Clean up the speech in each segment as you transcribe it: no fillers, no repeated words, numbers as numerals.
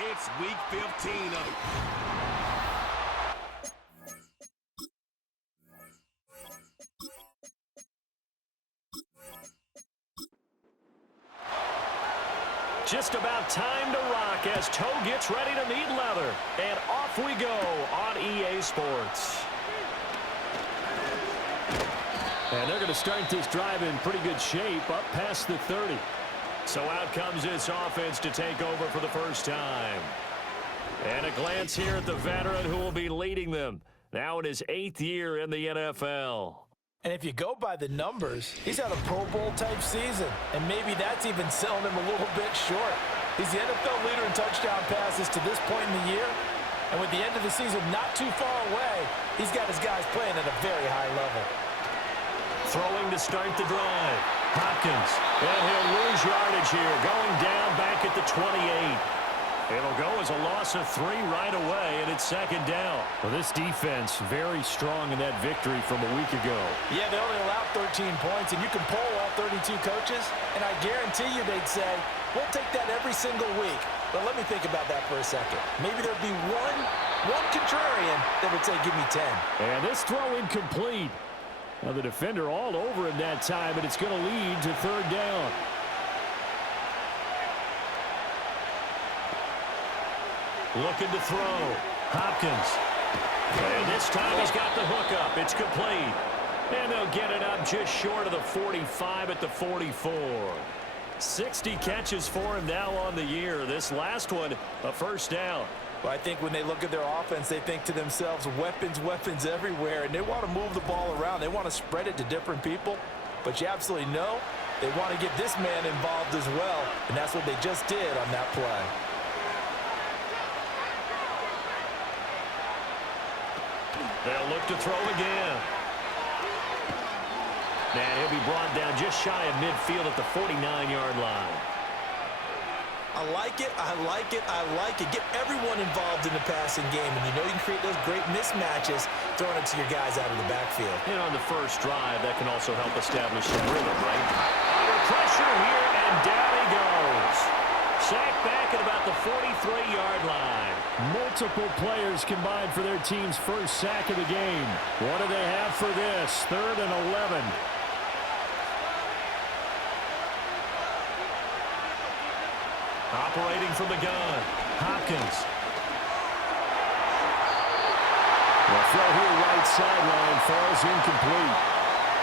It's week 15 of Just about time to rock as toe gets ready to meet leather. And off we go on EA Sports. And they're going to start this drive in pretty good shape up past the 30. So out comes this offense to take over for the first time. And a glance here at the veteran who will be leading them. Now in his 8th year in the NFL. And if you go by the numbers, he's had a Pro Bowl-type season. And maybe that's even selling him a little bit short. He's the NFL leader in touchdown passes to this point in the year. And with the end of the season not too far away, he's got his guys playing at a very high level. Throwing to start the drive. Hopkins. And he'll lose yardage here. Going down back at the 28. It'll go as a loss of 3 right away, and it's second down. Well, this defense very strong in that victory from a week ago. Yeah, they only allowed 13 points, and you can poll all 32 coaches, and I guarantee you they'd say, we'll take that every single week. But let me think about that for a second. Maybe there'd be one contrarian that would say, give me 10. And this throw incomplete. Now, the defender all over him that time, and it's going to lead to third down. Looking to throw. Hopkins. And this time he's got the hook up. It's complete. And they'll get it up just short of the 45 at the 44. 60 catches for him now on the year. This last one, a first down. Well, I think when they look at their offense, they think to themselves, weapons, weapons everywhere. And they want to move the ball around. They want to spread it to different people. But you absolutely know they want to get this man involved as well. And that's what they just did on that play. They'll look to throw again. And he'll be brought down just shy of midfield at the 49-yard line. I like it, I like it, I like it. Get everyone involved in the passing game, and you know you can create those great mismatches throwing it to your guys out of the backfield. And on the first drive, that can also help establish some rhythm, right? Under pressure here, and down he goes. Sacked back at about the 43-yard line. Multiple players combined for their team's first sack of the game. What do they have for this? 3rd and 11. Operating from the gun. Hopkins. The throw here right sideline falls incomplete.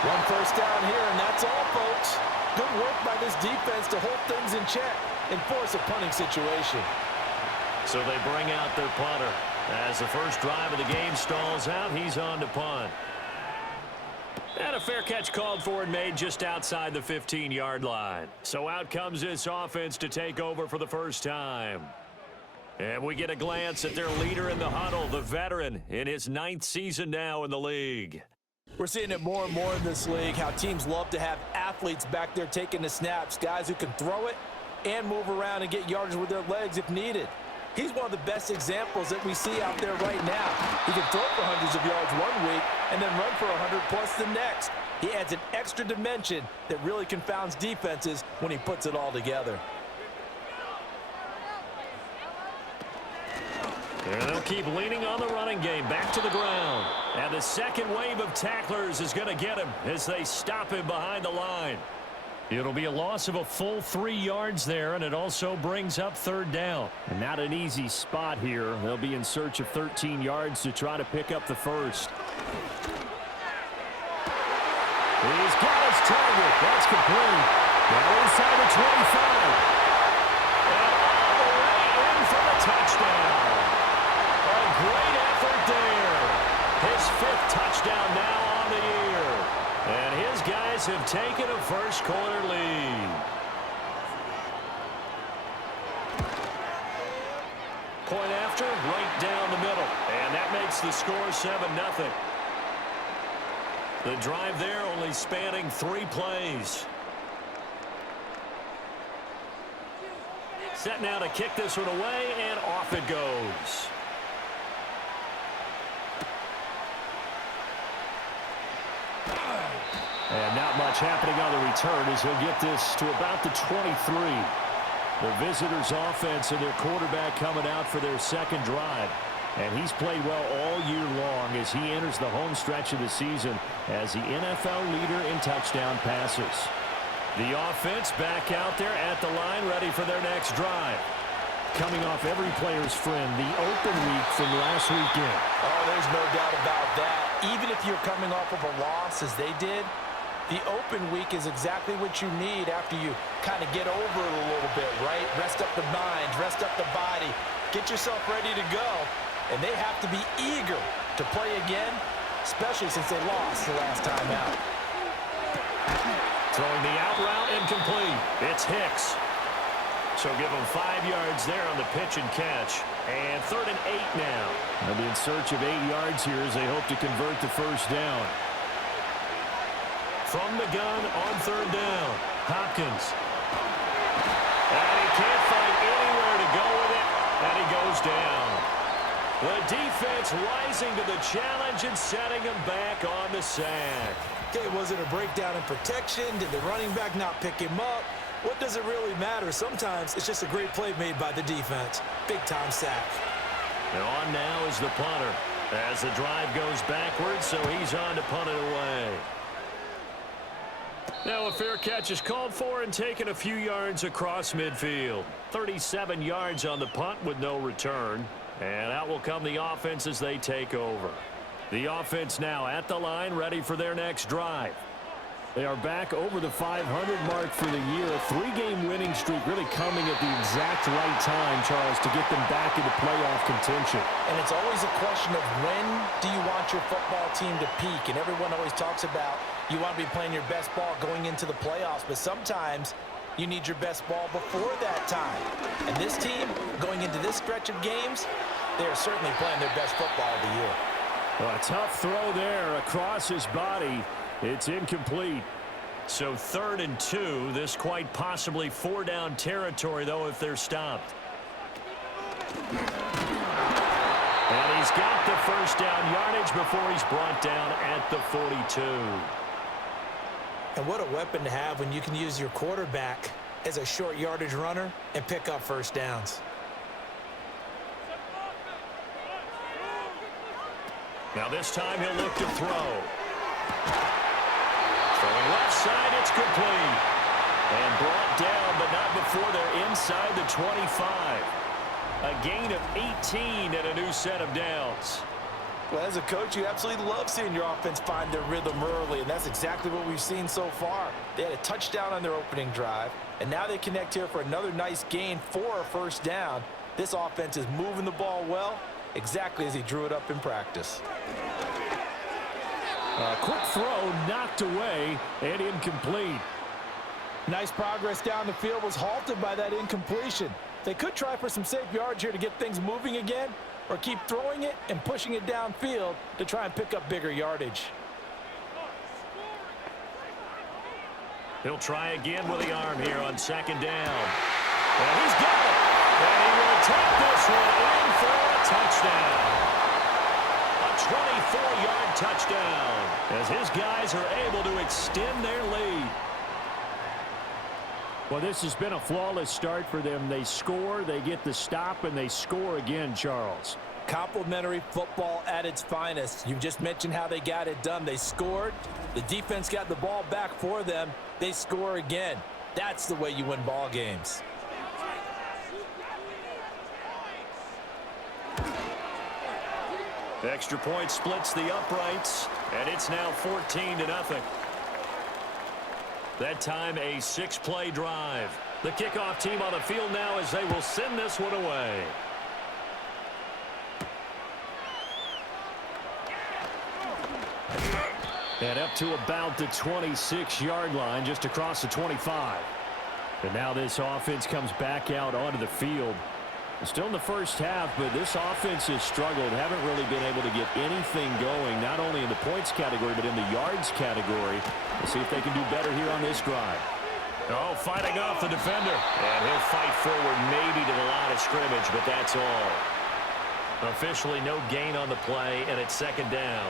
One first down here, and that's all, folks. Good work by this defense to hold things in check and force a punting situation. So they bring out their punter. As the first drive of the game stalls out, he's on to punt. And a fair catch called for and made just outside the 15-yard line. So out comes this offense to take over for the first time. And we get a glance at their leader in the huddle, the veteran, in his 9th season now in the league. We're seeing it more and more in this league, how teams love to have athletes back there taking the snaps, guys who can throw it and move around and get yardage with their legs if needed. He's one of the best examples that we see out there right now. He can throw for hundreds of yards one week and then run for 100+ the next. He adds an extra dimension that really confounds defenses when he puts it all together. And they'll keep leaning on the running game back to the ground. And the second wave of tacklers is going to get him as they stop him behind the line. It'll be a loss of a full 3 yards there, and it also brings up third down. And not an easy spot here. They'll be in search of 13 yards to try to pick up the first. He's got his target. That's complete. Now inside the 25. And all the way in for the touchdown. A great effort there. His 5th touchdown now on the year. And his guys have taken a first-quarter lead. Point after, right down the middle. And that makes the score 7-0. The drive there only spanning 3 plays. Set now to kick this one away, and off it goes. And not much happening on the return as he'll get this to about the 23. The visitors' offense and their quarterback coming out for their second drive. And he's played well all year long as he enters the home stretch of the season as the NFL leader in touchdown passes. The offense back out there at the line, ready for their next drive. Coming off every player's friend, the open week from last weekend. Oh, there's no doubt about that. Even if you're coming off of a loss as they did, the open week is exactly what you need after you kind of get over it a little bit, right? Rest up the mind, rest up the body, get yourself ready to go. And they have to be eager to play again, especially since they lost the last time out. Throwing the out route incomplete. It's Hicks. So give them 5 yards there on the pitch and catch. And 3rd and 8 now. They'll be in search of 8 yards here as they hope to convert the first down. From the gun on 3rd down, Hopkins. And he can't find anywhere to go with it, and he goes down. The defense rising to the challenge and setting him back on the sack. Okay, was it a breakdown in protection? Did the running back not pick him up? What does it really matter? Sometimes it's just a great play made by the defense. Big-time sack. And on now is the punter as the drive goes backwards, so he's on to punt it away. Now a fair catch is called for and taken a few yards across midfield. 37 yards on the punt with no return. And out will come the offense as they take over. The offense now at the line, ready for their next drive. They are back over the 500 mark for the year. A 3-game winning streak really coming at the exact right time, Charles, to get them back into playoff contention. And it's always a question of when do you want your football team to peak? And everyone always talks about you want to be playing your best ball going into the playoffs, but sometimes you need your best ball before that time. And this team, going into this stretch of games, they are certainly playing their best football of the year. Well, a tough throw there across his body. It's incomplete. So 3rd and 2. This quite possibly 4-down territory, though, if they're stopped. And he's got the first down yardage before he's brought down at the 42. And what a weapon to have when you can use your quarterback as a short yardage runner and pick up first downs. Now this time he'll look to throw. Throwing left side, it's complete. And brought down, but not before they're inside the 25. A gain of 18 and a new set of downs. Well, as a coach, you absolutely love seeing your offense find their rhythm early, and that's exactly what we've seen so far. They had a touchdown on their opening drive, and now they connect here for another nice gain for a first down. This offense is moving the ball well, exactly as he drew it up in practice. A quick throw knocked away and incomplete. Nice progress down the field was halted by that incompletion. They could try for some safe yards here to get things moving again, or keep throwing it and pushing it downfield to try and pick up bigger yardage. He'll try again with the arm here on 2nd down. And he's got it. And he will take this one in for a touchdown. A 24-yard touchdown as his guys are able to extend their lead. Well, this has been a flawless start for them. They score, they get the stop, and they score again, Charles. Complimentary football at its finest. You just mentioned how they got it done. They scored. The defense got the ball back for them. They score again. That's the way you win ball games. The extra point splits the uprights, and it's now 14-0. That time a 6-play drive. The kickoff team on the field now as they will send this one away. And up to about the 26-yard line, just across the 25. And now this offense comes back out onto the field. Still in the first half, but this offense has struggled. Haven't really been able to get anything going, not only in the points category, but in the yards category. Let's see if they can do better here on this drive. Oh, fighting off the defender. And he'll fight forward maybe to the line of scrimmage, but that's all. Officially no gain on the play, and it's 2nd down.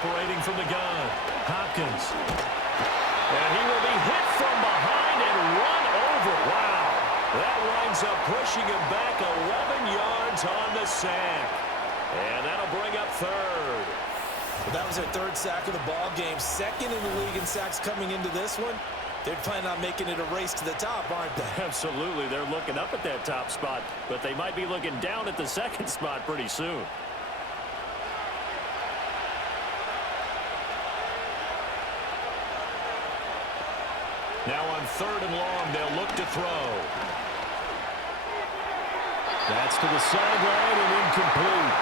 operating from the gun. Hopkins. And he will be hit from behind and run over. Wow. That winds up pushing him back 11 yards on the sack. And that'll bring up third. Well, that was their third sack of the ball game. Second in the league in sacks coming into this one. They're planning on making it a race to the top, aren't they? Absolutely. They're looking up at that top spot, but they might be looking down at the second spot pretty soon. Now on third and long, they'll look to throw. That's to the sideline and incomplete.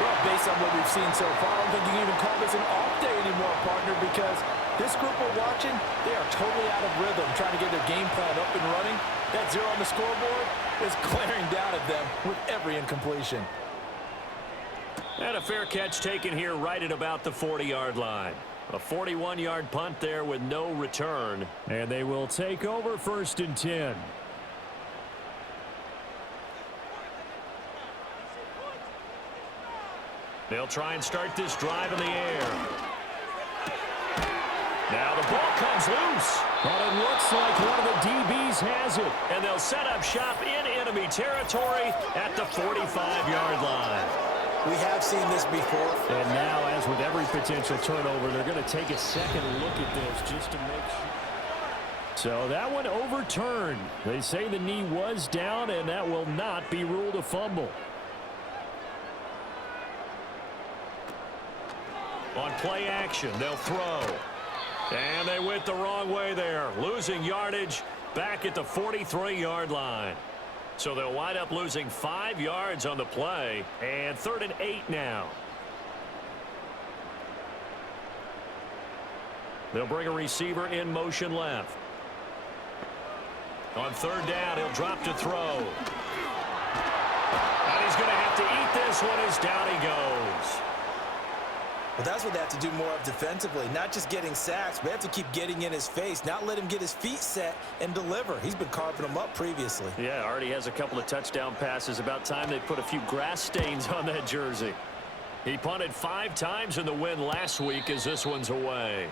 Well, based on what we've seen so far, I don't think you can even call this an off day anymore, partner, because this group we're watching, they are totally out of rhythm, trying to get their game plan up and running. That zero on the scoreboard is glaring down at them with every incompletion. And a fair catch taken here right at about the 40-yard line. A 41-yard punt there with no return. And they will take over 1st and 10. They'll try and start this drive in the air. Now the ball comes loose. But it looks like one of the DBs has it. And they'll set up shop in enemy territory at the 45-yard line. We have seen this before. And now, as with every potential turnover, they're going to take a second look at this just to make sure. So that one overturned. They say the knee was down, and that will not be ruled a fumble. On play action, they'll throw. And they went the wrong way there, losing yardage back at the 43-yard line. So they'll wind up losing 5 yards on the play, and 3rd and 8 now. They'll bring a receiver in motion left. On 3rd down, he'll drop to throw. And he's going to have to eat this one as down he goes. Well, that's what they have to do more of defensively, not just getting sacks, but they have to keep getting in his face, not let him get his feet set and deliver. He's been carving them up previously. Yeah, already has a couple of touchdown passes. About time they put a few grass stains on that jersey. He punted 5 times in the win last week as this one's away.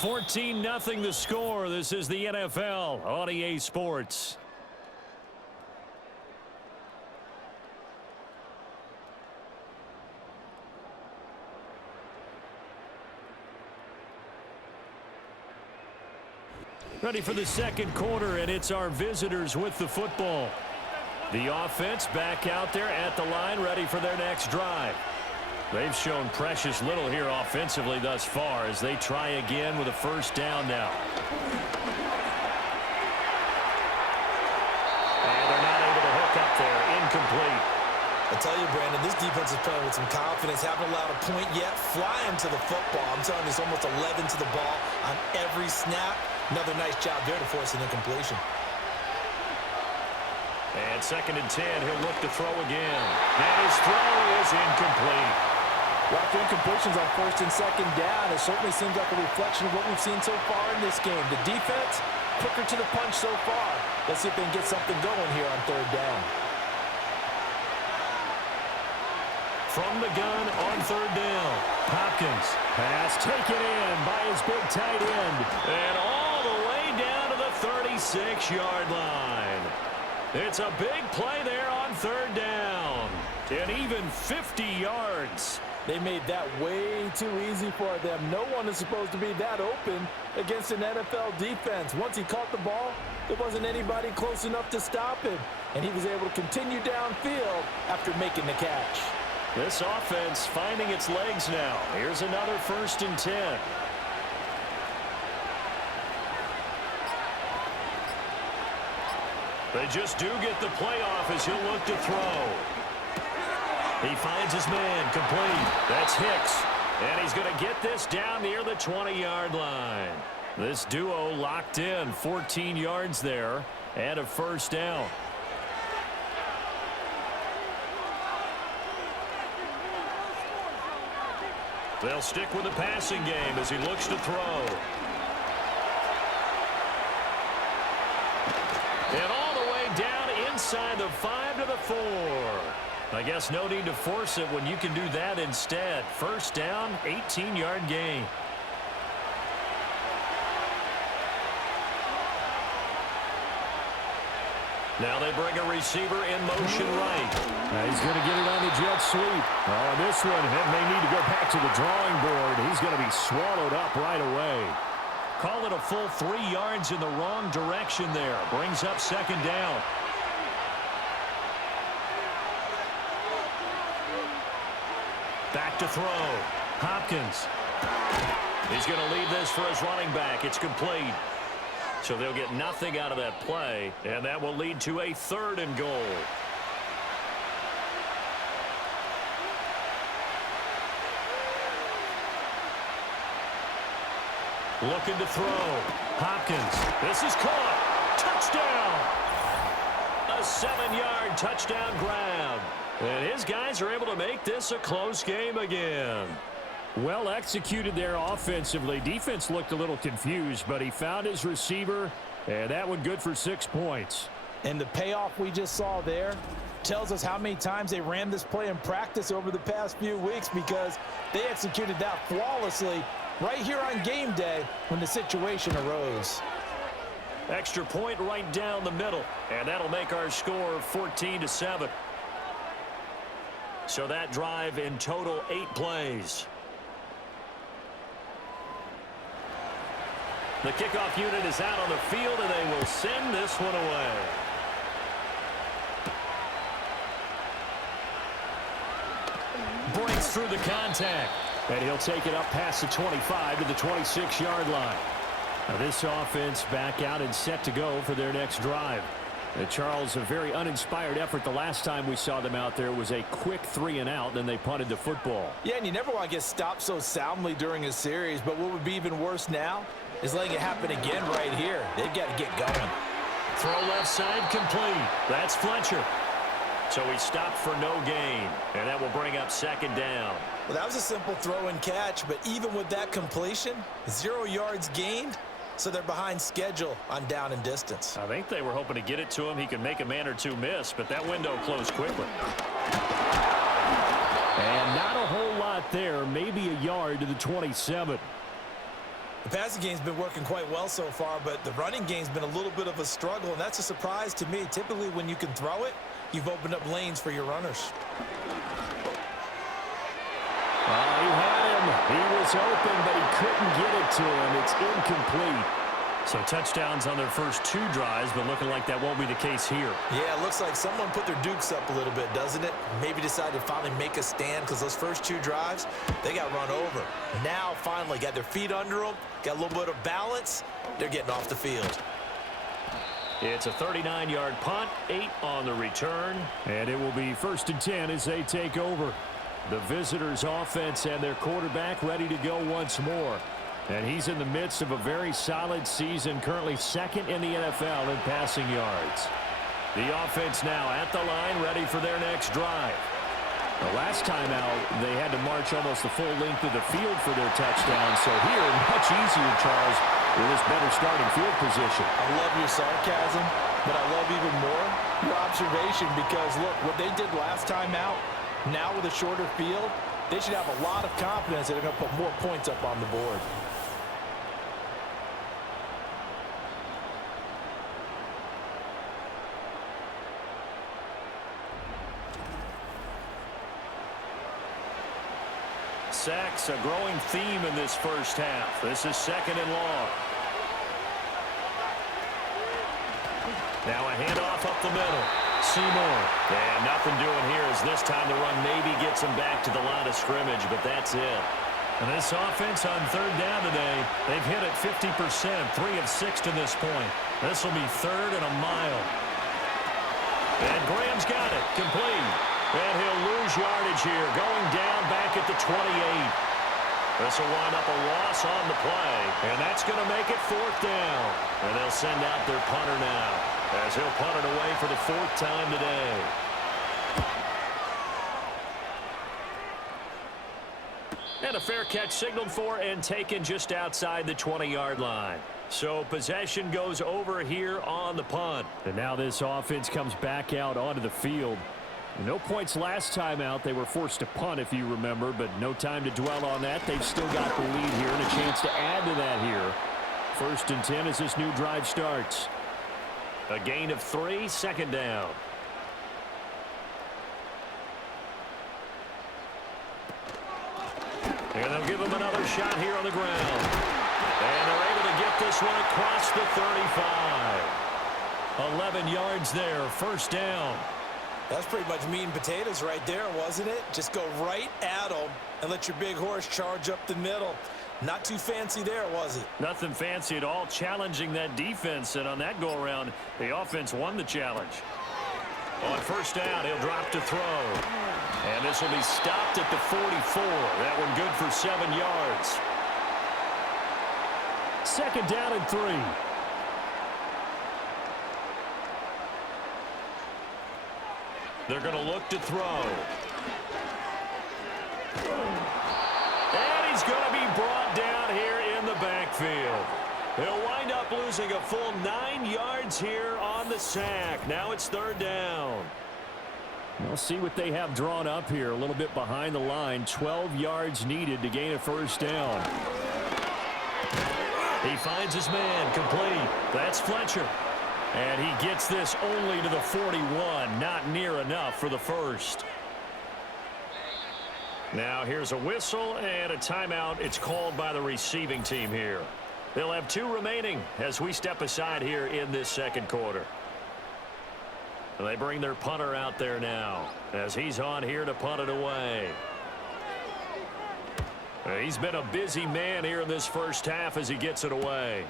14-0 the score. This is the NFL on EA Sports. Ready for the second quarter, and it's our visitors with the football. The offense back out there at the line, ready for their next drive. They've shown precious little here offensively thus far as they try again with a first down now. And they're not able to hook up there. Incomplete. I tell you, Brandon, this defense is playing with some confidence. Haven't allowed a point yet. Flying to the football. I'm telling you, it's almost 11 to the ball on every snap. Another nice job there to force an incompletion. And 2nd and 10, he'll look to throw again. And his throw is incomplete. Well, after incompletions on 1st and 2nd down, it certainly seems like a reflection of what we've seen so far in this game. The defense, quicker to the punch so far. Let's see if they can get something going here on 3rd down. From the gun on 3rd down. Hopkins. Pass taken in by his big tight end. And all the way down to the 36-yard line. It's a big play there on 3rd down. And even 50 yards. They made that way too easy for them. No one is supposed to be that open against an NFL defense. Once he caught the ball, there wasn't anybody close enough to stop him. And he was able to continue downfield after making the catch. This offense finding its legs now. Here's another 1st and 10. They just do get the playoff as he'll look to throw. He finds his man complete. That's Hicks. And he's going to get this down near the 20-yard line. This duo locked in, 14 yards there and a first down. They'll stick with the passing game as he looks to throw. And all the way down inside the 5 to the 4. I guess no need to force it when you can do that instead. First down, 18-yard gain. Now they bring a receiver in motion right. He's going to get it on the jet sweep. Oh, this one may need to go back to the drawing board. He's going to be swallowed up right away. Call it a full 3 yards in the wrong direction there. Brings up second down. Back to throw. Hopkins. He's going to leave this for his running back. It's complete. So they'll get nothing out of that play, and that will lead to a 3rd and goal. Looking to throw. Hopkins. This is caught. Touchdown. A 7-yard touchdown grab. And his guys are able to make this a close game again. Well executed there offensively. Defense looked a little confused, but he found his receiver, and that one good for 6 points. And the payoff we just saw there tells us how many times they ran this play in practice over the past few weeks, because they executed that flawlessly right here on game day when the situation arose. Extra point right down the middle, and that'll make our score 14-7. So that drive in total 8 plays. The kickoff unit is out on the field, and they will send this one away. Breaks through the contact. And he'll take it up past the 25 to the 26-yard line. Now this offense back out and set to go for their next drive. Charles, a very uninspired effort the last time we saw them out there was a quick 3-and-out, then they punted the football. Yeah, and you never want to get stopped so soundly during a series, but what would be even worse now is letting it happen again right here. They've got to get going. Throw left side complete. That's Fletcher. So he stopped for no gain, and that will bring up second down. Well, that was a simple throw and catch, but even with that completion, 0 yards gained. So they're behind schedule on down and distance. I think they were hoping to get it to him. He could make a man or two miss, but that window closed quickly. And not a whole lot there, maybe a yard to the 27. The passing game's been working quite well so far, but the running game's been a little bit of a struggle, and that's a surprise to me. Typically, when you can throw it, you've opened up lanes for your runners. He had him. He was open, but he couldn't get it to him. It's incomplete. So touchdowns on their first 2 drives, but looking like that won't be the case here. Yeah, it looks like someone put their dukes up a little bit, doesn't it? Maybe decided to finally make a stand, because those first 2 drives, they got run over. Now, finally, got their feet under them, got a little bit of balance. They're getting off the field. It's a 39-yard punt, 8 on the return. And it will be 1st and 10 as they take over. The visitors' offense and their quarterback ready to go once more. And he's in the midst of a very solid season, currently 2nd in the NFL in passing yards. The offense now at the line, ready for their next drive. The last time out, they had to march almost the full length of the field for their touchdown. So here, much easier, Charles, with this better starting field position. I love your sarcasm, but I love even more your observation, because, look, what they did last time out, now with a shorter field, they should have a lot of confidence that they're going to put more points up on the board. Sacks, a growing theme in this first half. This is 2nd and long. Now a handoff up the middle. Seymour. And nothing doing here as this time the run maybe gets him back to the line of scrimmage, but that's it. And this offense on 3rd down today, they've hit it 50%, 3 of 6 to this point. This will be 3rd and a mile. And Graham's got it, complete. And he'll lose yardage here, going down back at the 28. This will wind up a loss on the play, and that's going to make it 4th down. And they'll send out their punter now, as he'll punt it away for the 4th time today. And a fair catch signaled for and taken just outside the 20-yard line. So possession goes over here on the punt. And now this offense comes back out onto the field. No points last time out. They were forced to punt, if you remember, but no time to dwell on that. They've still got the lead here and a chance to add to that here. 1st and 10 as this new drive starts. A gain of 3, 2nd down. And they'll give him another shot here on the ground. And they're able to get this one across the 35. 11 yards there, 1st down. That's pretty much meat and potatoes right there, wasn't it? Just go right at them and let your big horse charge up the middle. Not too fancy there, was it? Nothing fancy at all, challenging that defense. And on that go-around, the offense won the challenge. On 1st down, he'll drop to throw. And this will be stopped at the 44. That one good for 7 yards. 2nd down and 3. They're going to look to throw. And he's going to be brought down here in the backfield. He'll wind up losing a full 9 yards here on the sack. Now it's 3rd down. We'll see what they have drawn up here. A little bit behind the line. 12 yards needed to gain a 1st down. He finds his man, complete. That's Fletcher. And he gets this only to the 41. Not near enough for the 1st. Now here's a whistle and a timeout. It's called by the receiving team here. They'll have 2 remaining as we step aside here in this 2nd quarter. They bring their punter out there now as he's on here to punt it away. He's been a busy man here in this 1st half as he gets it away.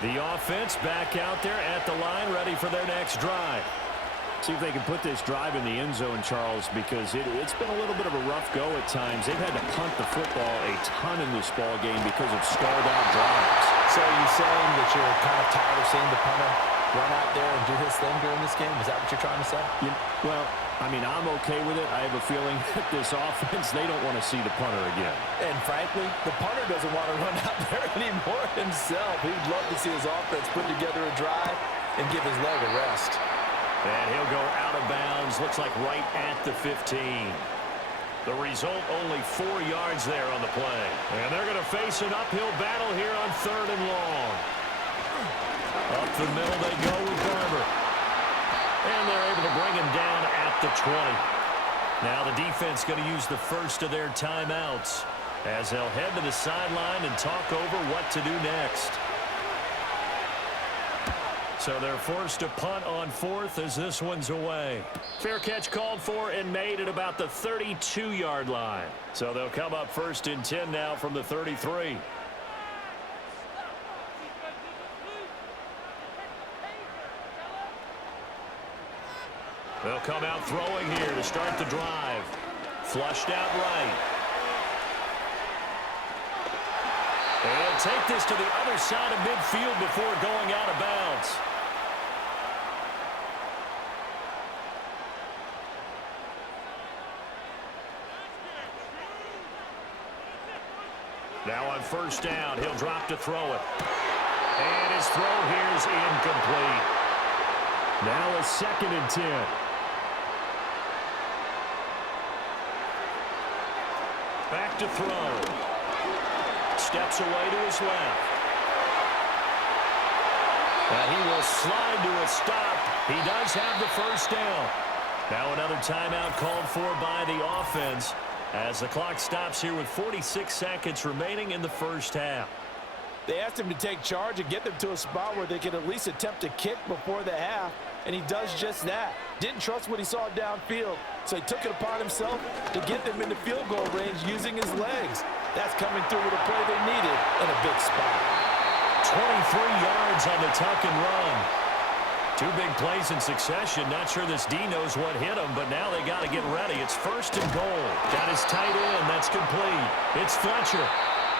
The offense back out there at the line, ready for their next drive. See if they can put this drive in the end zone, Charles, because it's been a little bit of a rough go at times. They've had to punt the football a ton in this ball game because of stalled out drives. So are you saying that you're kind of tired of seeing the punter run out there and do his thing during this game? Is that what you're trying to say? Well, I mean, I'm okay with it. I have a feeling that this offense, they don't want to see the punter again. And frankly, the punter doesn't want to run out there anymore himself. He'd love to see his offense put together a drive and give his leg a rest. And he'll go out of bounds, looks like right at the 15. The result, only 4 yards there on the play. And they're going to face an uphill battle here on 3rd and long. Up the middle they go with Barber. And they're able to bring him down at the 20. Now the defense going to use the 1st of their timeouts as they'll head to the sideline and talk over what to do next. So they're forced to punt on 4th as this one's away. Fair catch called for and made at about the 32-yard line. So they'll come up 1st and 10 now from the 33. They'll come out throwing here to start the drive. Flushed out right. And they'll take this to the other side of midfield before going out of bounds. Now on 1st down, he'll drop to throw it. And his throw here is incomplete. Now a 2nd and 10. Back to throw. Steps away to his left. And he will slide to a stop. He does have the 1st down. Now another timeout called for by the offense as the clock stops here with 46 seconds remaining in the 1st half. They asked him to take charge and get them to a spot where they could at least attempt a kick before the half, and he does just that. Didn't trust what he saw downfield, so he took it upon himself to get them into field goal range using his legs. That's coming through with a play they needed in a big spot. 23 yards on the tuck and run. 2 big plays in succession. Not sure this D knows what hit him, but now they got to get ready. It's 1st and goal. Got his tight end. That's complete. It's Fletcher.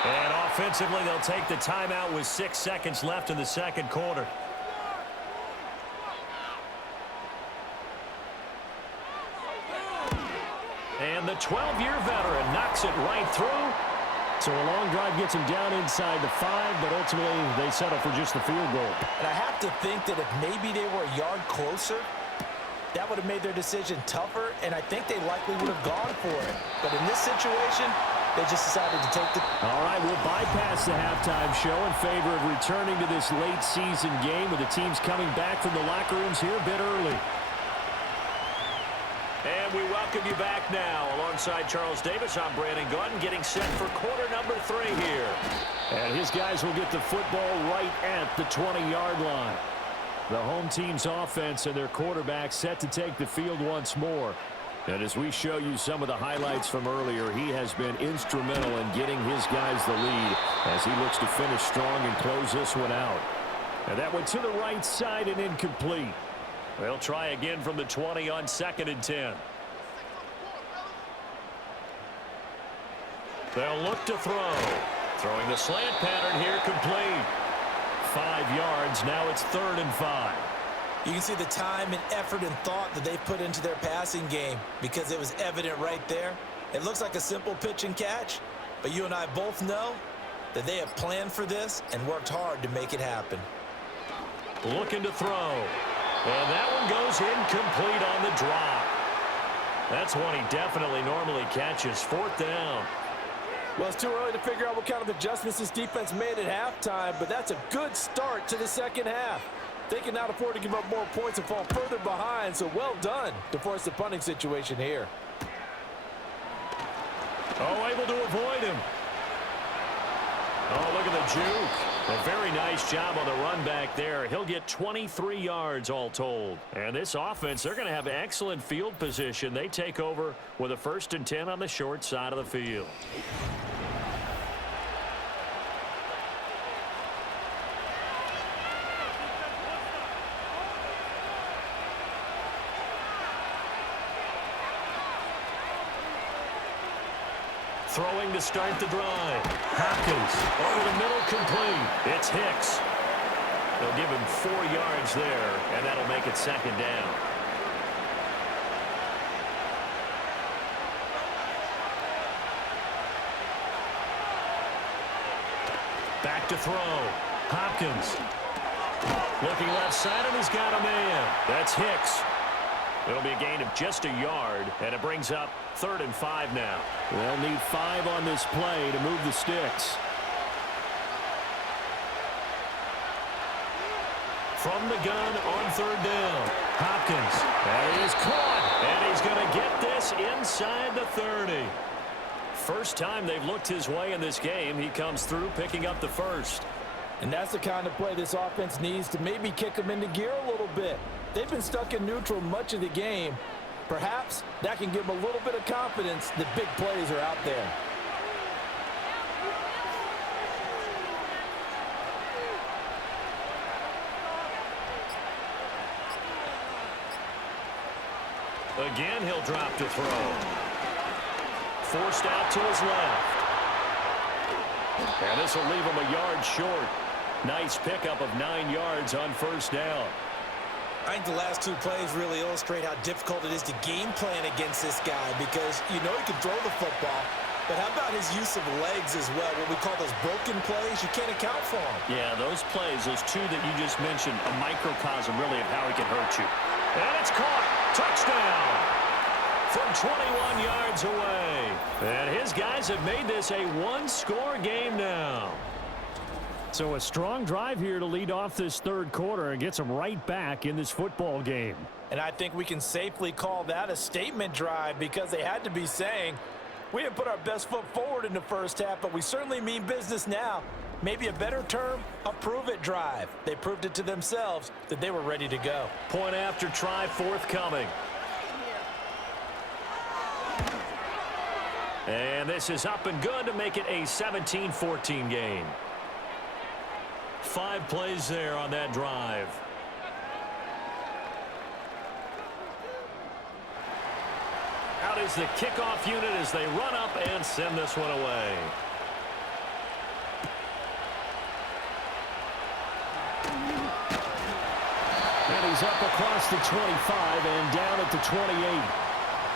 And offensively, they'll take the timeout with 6 seconds left in the 2nd quarter. And the 12-year veteran knocks it right through. So a long drive gets them down inside the 5, but ultimately they settle for just the field goal. And I have to think that if maybe they were a yard closer, that would have made their decision tougher, and I think they likely would have gone for it. But in this situation, they just decided to take the... All right, we'll bypass the halftime show in favor of returning to this late season game with the teams coming back from the locker rooms here a bit early. And we welcome you back now. Alongside Charles Davis, I'm Brandon Gunn, getting set for quarter number 3 here. And his guys will get the football right at the 20-yard line. The home team's offense and their quarterback set to take the field once more. And as we show you some of the highlights from earlier, he has been instrumental in getting his guys the lead as he looks to finish strong and close this one out. And that went to the right side and incomplete. They'll try again from the 20 on 2nd and 10. They'll look to throw. Throwing the slant pattern here, complete. 5 yards. Now it's 3rd and 5. You can see the time and effort and thought that they've put into their passing game because it was evident right there. It looks like a simple pitch and catch, but you and I both know that they have planned for this and worked hard to make it happen. Looking to throw. And that one goes incomplete on the drop. That's one he definitely normally catches. 4th down. Well, it's too early to figure out what kind of adjustments this defense made at halftime, but that's a good start to the second half. They can now afford to give up more points and fall further behind, so well done to force the punting situation here. Oh, able to avoid him. Oh, look at the juke. A very nice job on the run back there. He'll get 23 yards all told. And this offense, they're going to have excellent field position. They take over with a 1st and 10 on the short side of the field. Throwing to start the drive. Hopkins over the middle, complete. It's Hicks. They'll give him 4 yards there, and that'll make it 2nd down. Back to throw. Hopkins. Looking left side, and he's got a man. That's Hicks. It'll be a gain of just a yard, and it brings up 3rd and 5 now. They'll need 5 on this play to move the sticks. From the gun on 3rd down. Hopkins. And he's caught. And he's going to get this inside the 30. First time they've looked his way in this game. He comes through picking up the 1st. And that's the kind of play this offense needs to maybe kick them into gear a little bit. They've been stuck in neutral much of the game. Perhaps that can give them a little bit of confidence that big plays are out there. Again, he'll drop to throw. Forced out to his left. And this will leave him a yard short. Nice pickup of 9 yards on 1st down. I think the last 2 plays really illustrate how difficult it is to game plan against this guy because you know he can throw the football, but how about his use of legs as well, what we call those broken plays? You can't account for them. Yeah, those plays, those 2 that you just mentioned, a microcosm really of how he can hurt you. And it's caught. Touchdown from 21 yards away. And his guys have made this a 1-score game now. So a strong drive here to lead off this 3rd quarter and gets them right back in this football game. And I think we can safely call that a statement drive because they had to be saying, we didn't put our best foot forward in the first half, but we certainly mean business now. Maybe a better term, a prove-it drive. They proved it to themselves that they were ready to go. Point after try forthcoming. And this is up and good to make it a 17-14 game. 5 plays there on that drive. Out is the kickoff unit as they run up and send this one away. And he's up across the 25 and down at the 28.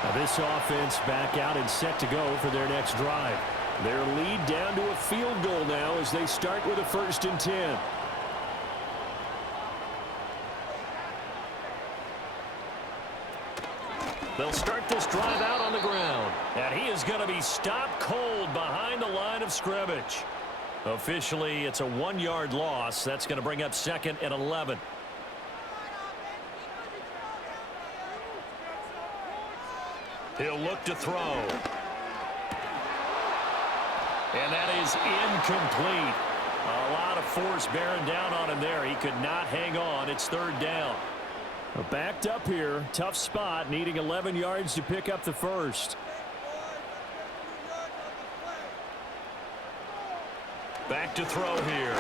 Now this offense back out and set to go for their next drive. Their lead down to a field goal now as they start with a 1st and 10. They'll start this drive out on the ground. And he is going to be stopped cold behind the line of scrimmage. Officially, it's a 1-yard loss. That's going to bring up 2nd and 11. He'll look to throw. And that is incomplete. A lot of force bearing down on him there. He could not hang on. It's 3rd down. Backed up here. Tough spot. Needing 11 yards to pick up the first. Back to throw here.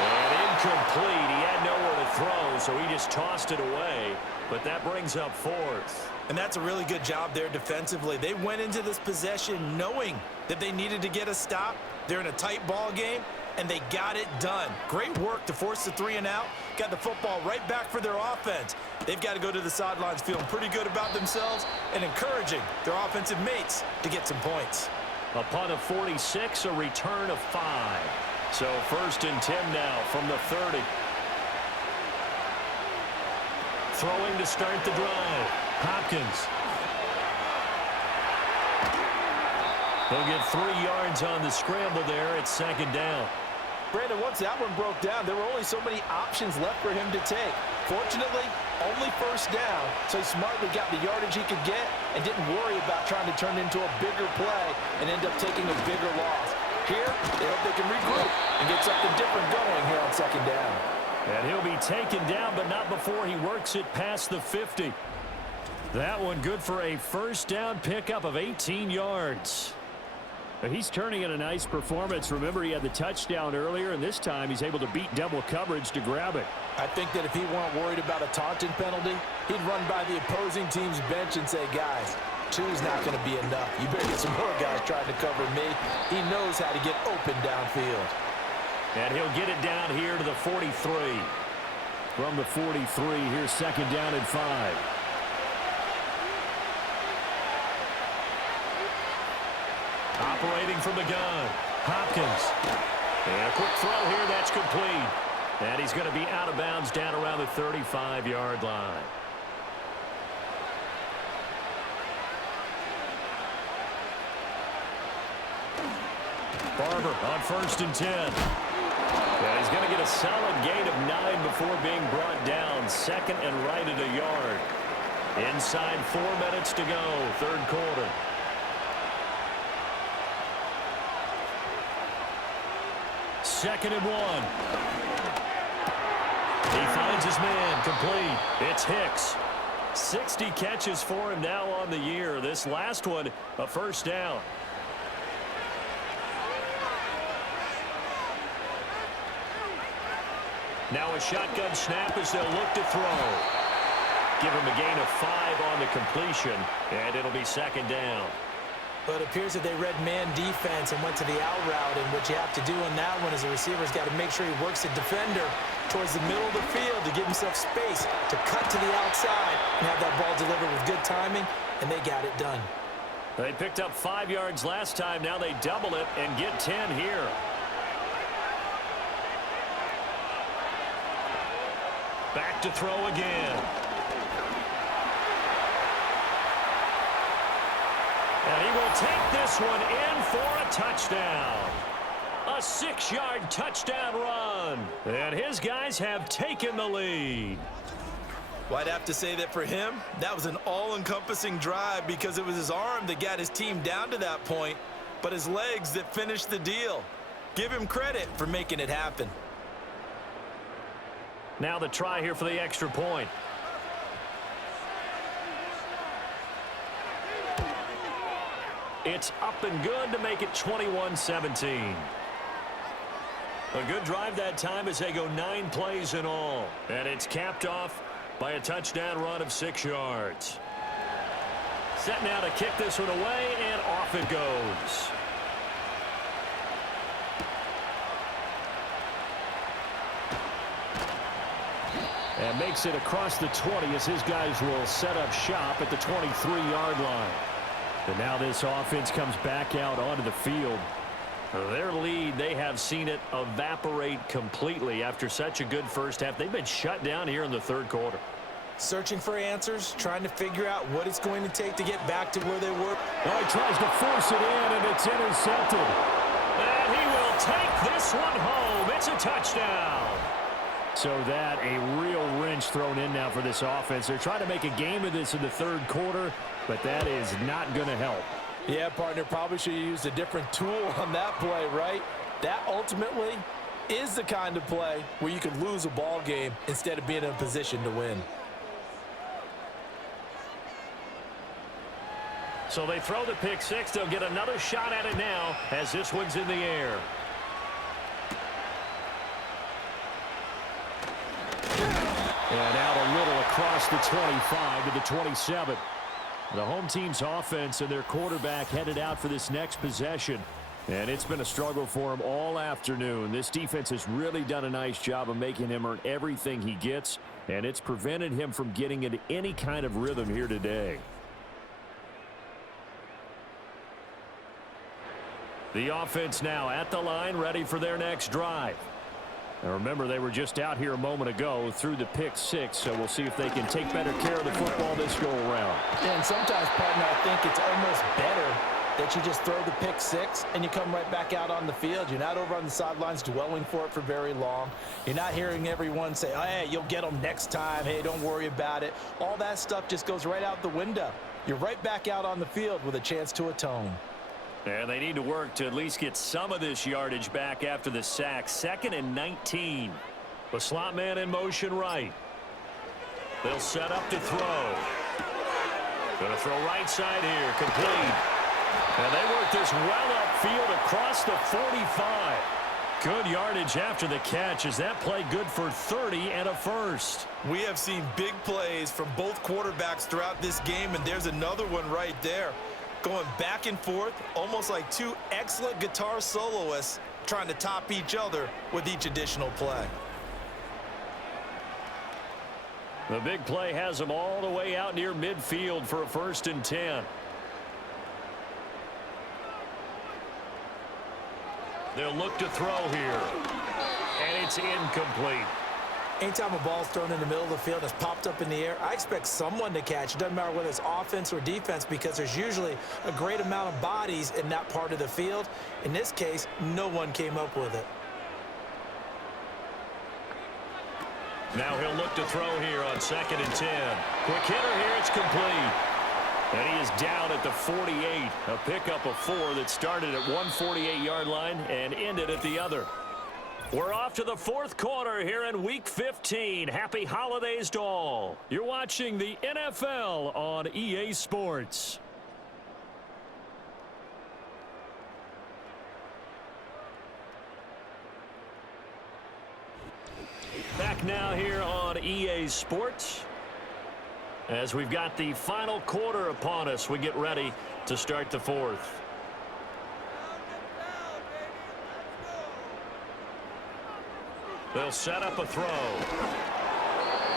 And incomplete. He had nowhere to throw, so he just tossed it away. But that brings up 4th. And that's a really good job there defensively. They went into this possession knowing that they needed to get a stop. They're in a tight ball game, and they got it done. Great work to force the 3 and out. Got the football right back for their offense. They've got to go to the sidelines feeling pretty good about themselves and encouraging their offensive mates to get some points. A punt of 46, a return of 5. So 1st and 10 now from the 30. Throwing to start the drive. Hopkins. They'll get 3 yards on the scramble there. It's 2nd down. Brandon, once that one broke down, there were only so many options left for him to take. Fortunately, only 1st down, so he smartly got the yardage he could get and didn't worry about trying to turn into a bigger play and end up taking a bigger loss. Here, they hope they can regroup and get something different going here on 2nd down. And he'll be taken down, but not before he works it past the 50. That one good for a 1st down pickup of 18 yards. He's turning in a nice performance. Remember, he had the touchdown earlier, and this time he's able to beat double coverage to grab it. I think that if he weren't worried about a taunting penalty, he'd run by the opposing team's bench and say, guys, 2 is not going to be enough. You better get some more guys trying to cover me. He knows how to get open downfield. And he'll get it down here to the 43. From the 43, here's 2nd down and 5. Operating from the gun. Hopkins. And a quick throw here. That's complete. And he's going to be out of bounds down around the 35-yard line. Barber on 1st and 10. And he's going to get a solid gain of 9 before being brought down. 2nd and right at a yard. Inside 4 minutes to go. 3rd quarter. Second and 1. He finds his man. Complete. It's Hicks. 60 catches for him now on the year. This last one, a 1st down. Now a shotgun snap as they'll look to throw. Give him a gain of 5 on the completion, and it'll be 2nd down. But it appears that they read man defense and went to the out route, and what you have to do on that one is the receiver's got to make sure he works the defender towards the middle of the field to give himself space to cut to the outside and have that ball delivered with good timing, and they got it done. They picked up 5 yards last time. Now they double it and get 10 here. Back to throw again. And he will take this one in for a touchdown. A 6-yard touchdown run. And his guys have taken the lead. Well, I'd have to say that for him, that was an all-encompassing drive because it was his arm that got his team down to that point, but his legs that finished the deal. Give him credit for making it happen. Now the try here for the extra point. It's up and good to make it 21-17. A good drive that time as they go 9 plays in all. And it's capped off by a touchdown run of 6 yards. Set now to kick this one away, and off it goes. And makes it across the 20 as his guys will set up shop at the 23-yard line. And now this offense comes back out onto the field. Their lead, they have seen it evaporate completely after such a good first half. They've been shut down here in the third quarter. Searching for answers, trying to figure out what it's going to take to get back to where they were. Oh, he tries to force it in, and it's intercepted. And he will take this one home. It's a touchdown. So that a real wrench thrown in now for this offense. They're trying to make a game of this in the third quarter, but that is not going to help. Yeah, partner, probably should have used a different tool on that play, right? That ultimately is the kind of play where you can lose a ball game instead of being in a position to win. So they throw the pick six. They'll get another shot at it now as this one's in the air. And out a little across the 25 to the 27. The home team's offense and their quarterback headed out for this next possession. And it's been a struggle for him all afternoon. This defense has really done a nice job of making him earn everything he gets, and it's prevented him from getting into any kind of rhythm here today. The offense now at the line, ready for their next drive. Now remember, they were just out here a moment ago through the pick six, so we'll see if they can take better care of the football this go around. And sometimes, partner, I think it's almost better that you just throw the pick six and you come right back out on the field. You're not over on the sidelines dwelling for it for very long. You're not hearing everyone say, oh, hey, you'll get them next time. Hey, don't worry about it. All that stuff just goes right out the window. You're right back out on the field with a chance to atone. And they need to work to at least get some of this yardage back after the sack. 2nd and 19. The slot man in motion right. They'll set up to throw. Going to throw right side here. Complete. And they work this well upfield across the 45. Good yardage after the catch. Is that play good for 30 and a first? We have seen big plays from both quarterbacks throughout this game, and there's another one right there. Going back and forth, almost like two excellent guitar soloists trying to top each other with each additional play. The big play has them all the way out near midfield for a 1st and 10. They'll look to throw here. And it's incomplete. Anytime a ball's thrown in the middle of the field and it's popped up in the air, I expect someone to catch. It doesn't matter whether it's offense or defense because there's usually a great amount of bodies in that part of the field. In this case, no one came up with it. Now he'll look to throw here on 2nd and 10. Quick hitter here, it's complete. And he is down at the 48. A pickup of 4 that started at 148-yard line and ended at the other. We're off to the 4th quarter here in Week 15. Happy holidays to all. You're watching the NFL on EA Sports. Back now here on EA Sports. As we've got the final quarter upon us, we get ready to start the 4th. They'll set up a throw.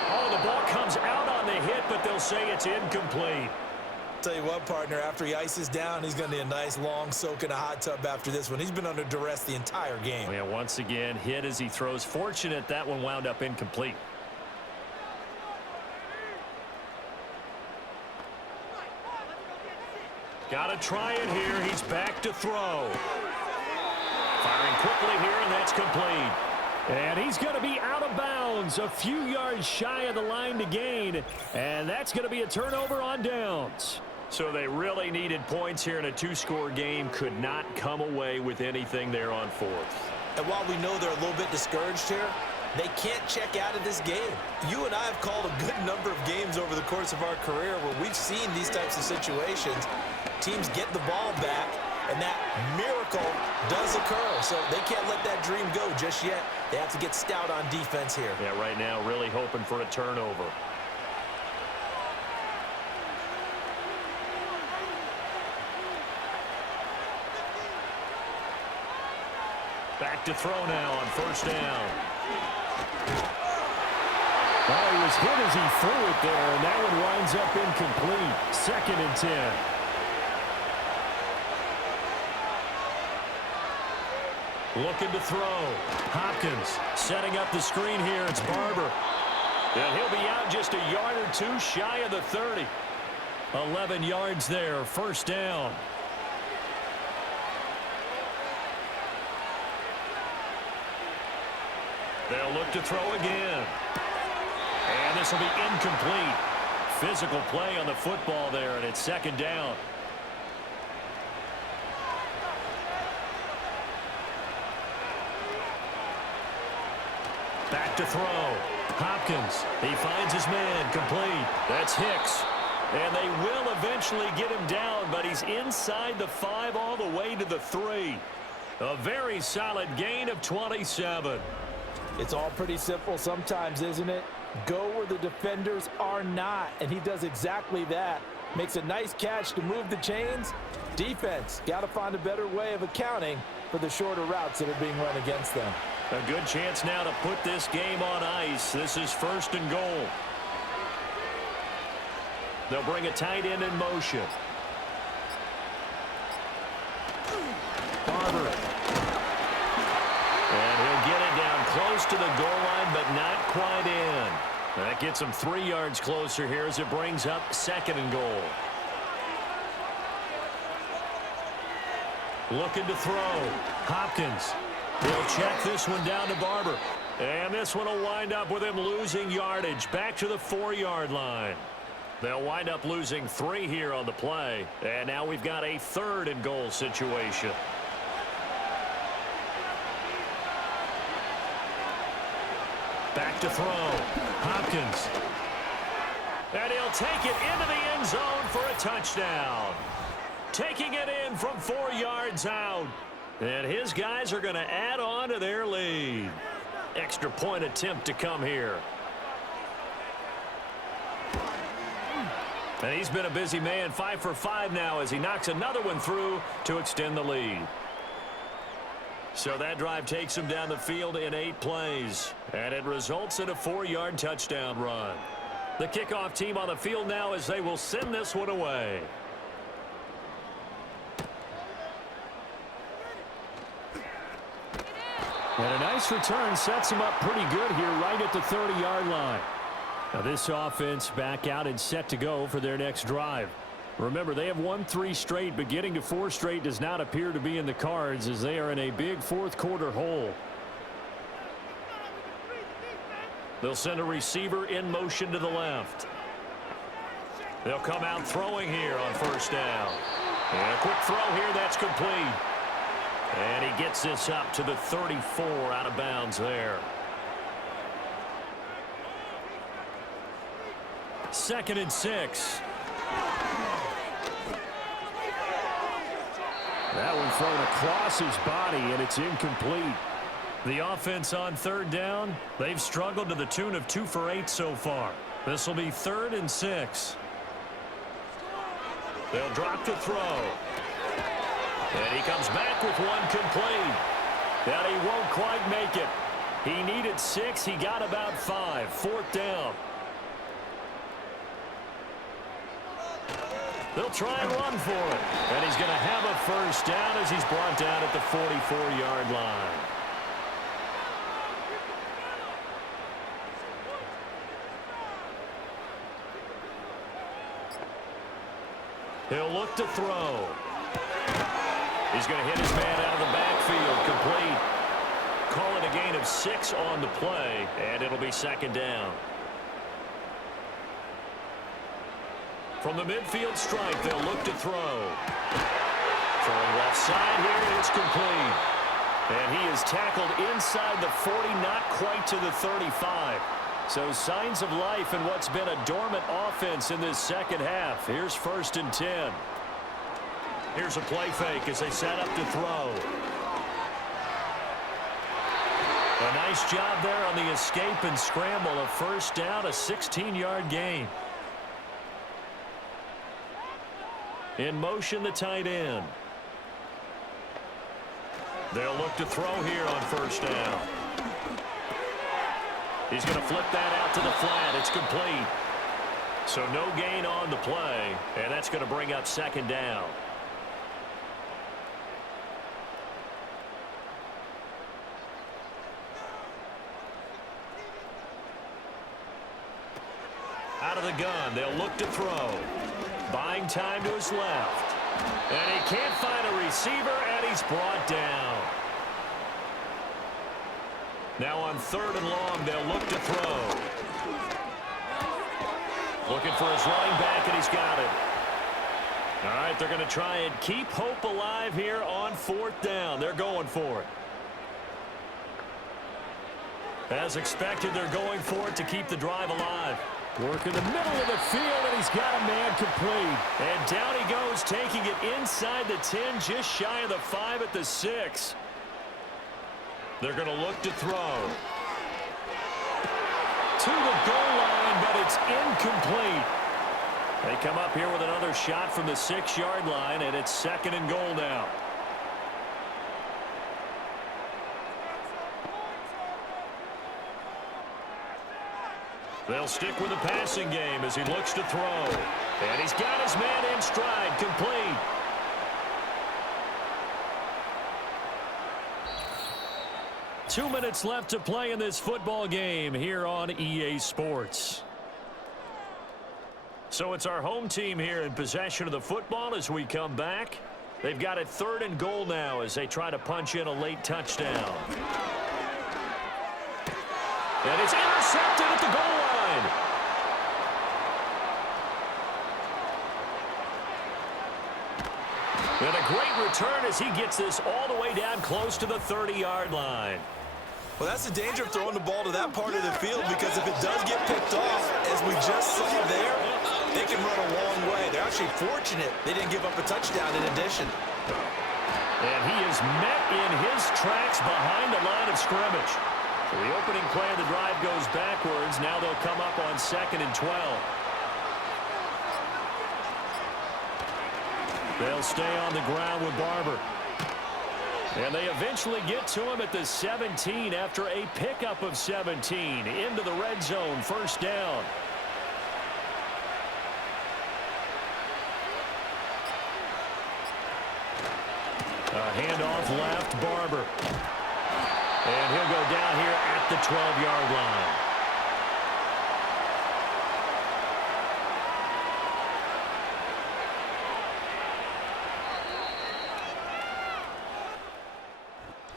Oh, the ball comes out on the hit, but they'll say it's incomplete. Tell you what, partner, after he ices down, he's going to need a nice long soak in a hot tub after this one. He's been under duress the entire game. Yeah, once again, hit as he throws. Fortunate that one wound up incomplete. Got to try it here. He's back to throw. Firing quickly here, and that's complete. And he's going to be out of bounds, a few yards shy of the line to gain, and that's going to be a turnover on downs. So they really needed points here in a 2-score game. Could not come away with anything there on 4th. And while we know they're a little bit discouraged here, they can't check out of this game. You and I have called a good number of games over the course of our career where we've seen these types of situations. Teams get the ball back, and that miracle does occur. So they can't let that dream go just yet. They have to get stout on defense here. Yeah, right now really hoping for a turnover. Back to throw now on 1st down. Oh, he was hit as he threw it there, and that one winds up incomplete. 2nd and 10. Looking to throw. Hopkins setting up the screen here. It's Barber. And he'll be out just a yard or two shy of the 30. 11 yards there, 1st down. They'll look to throw again. And this will be incomplete. Physical play on the football there, and it's 2nd down. Back to throw. Hopkins, he finds his man, complete. That's Hicks. And they will eventually get him down, but he's inside the 5 all the way to the 3. A very solid gain of 27. It's all pretty simple sometimes, isn't it? Go where the defenders are not, and he does exactly that. Makes a nice catch to move the chains. Defense, got to find a better way of accounting for the shorter routes that are being run against them. A good chance now to put this game on ice. This is 1st and goal. They'll bring a tight end in motion. Barber. And he'll get it down close to the goal line, but not quite in. That gets him 3 yards closer here as it brings up 2nd and goal. Looking to throw. Hopkins. He'll check this one down to Barber. And this one will wind up with him losing yardage back to the 4-yard line. They'll wind up losing 3 here on the play. And now we've got a 3rd and goal situation. Back to throw. Hopkins. And he'll take it into the end zone for a touchdown. Taking it in from 4 yards out. And his guys are going to add on to their lead. Extra point attempt to come here. And he's been a busy man, 5 for 5 now as he knocks another one through to extend the lead. So that drive takes him down the field in 8 plays. And it results in a 4-yard touchdown run. The kickoff team on the field now as they will send this one away. And a nice return sets him up pretty good here right at the 30-yard line. Now this offense back out and set to go for their next drive. Remember, they have won 3 straight, but getting to 4 straight does not appear to be in the cards as they are in a big 4th quarter hole. They'll send a receiver in motion to the left. They'll come out throwing here on 1st down. And a quick throw here, that's complete. And he gets this up to the 34 out of bounds there. 2nd and 6. That one thrown across his body, and it's incomplete. The offense on 3rd down, they've struggled to the tune of 2 for 8 so far. This will be 3rd and 6. They'll drop to throw. And he comes back with one complete. And he won't quite make it. He needed 6. He got about 5. 4th down. They'll try and run for it. And he's going to have a 1st down as he's brought down at the 44-yard line. He'll look to throw. He's going to hit his man out of the backfield, complete. Call it a gain of 6 on the play, and it'll be 2nd down. From the midfield stripe, they'll look to throw. Throwing left side here, it's complete. And he is tackled inside the 40, not quite to the 35. So signs of life in what's been a dormant offense in this 2nd half. Here's 1st and 10. Here's a play fake as they set up to throw. A nice job there on the escape and scramble. A 1st down, a 16-yard gain. In motion, the tight end. They'll look to throw here on 1st down. He's going to flip that out to the flat. It's complete. So no gain on the play, and that's going to bring up second down. Out of the gun, they'll look to throw. Buying time to his left. And he can't find a receiver, and he's brought down. Now on 3rd and long, they'll look to throw. Looking for his running back, and he's got it. All right, they're going to try and keep hope alive here on 4th down. They're going for it. As expected, they're going for it to keep the drive alive. Work in the middle of the field, and he's got a man complete. And down he goes, taking it inside the 10, just shy of the 5 at the 6. They're going to look to throw. To the goal line, but it's incomplete. They come up here with another shot from the 6-yard line, and it's 2nd and goal now. They'll stick with the passing game as he looks to throw. And he's got his man in stride, complete. Two minutes left to play in this football game here on EA Sports. So it's our home team here in possession of the football as we come back. They've got it 3rd and goal now as they try to punch in a late touchdown. And it's intercepted at the goal line. And a great return as he gets this all the way down close to the 30-yard line. Well, that's the danger of throwing the ball to that part of the field, because if it does get picked off, as we just saw there, they can run a long way. They're actually fortunate they didn't give up a touchdown in addition. And he is met in his tracks behind the line of scrimmage. So the opening play of the drive goes backwards. Now they'll come up on 2nd and 12. They'll stay on the ground with Barber. And they eventually get to him at the 17 after a pickup of 17 into the red zone, 1st down. A handoff left, Barber. And he'll go down here at the 12-yard line.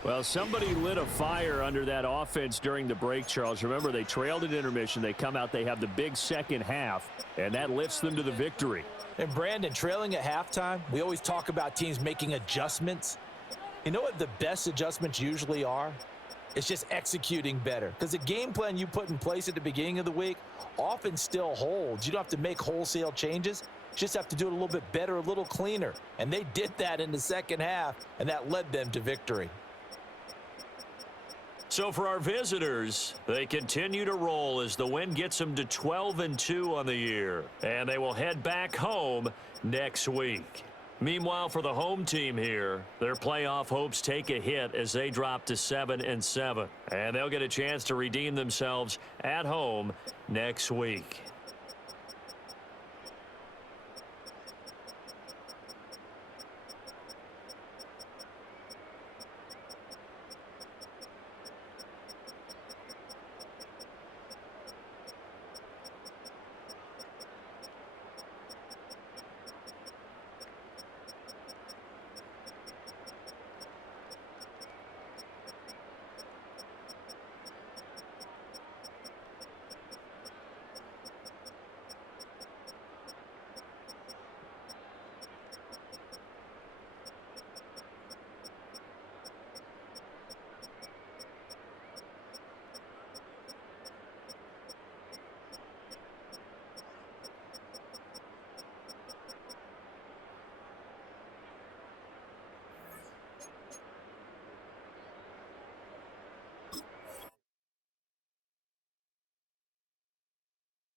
Well, somebody lit a fire under that offense during the break, Charles. Remember, they trailed at intermission. They come out, they have the big second half, and that lifts them to the victory. And Brandon, trailing at halftime, we always talk about teams making adjustments. You know what the best adjustments usually are? It's just executing better. Because the game plan you put in place at the beginning of the week often still holds. You don't have to make wholesale changes. You just have to do it a little bit better, a little cleaner. And they did that in the second half, and that led them to victory. So for our visitors, they continue to roll as the win gets them to 12-2 on the year. And they will head back home next week. Meanwhile, for the home team here, their playoff hopes take a hit as they drop to 7-7. And they'll get a chance to redeem themselves at home next week.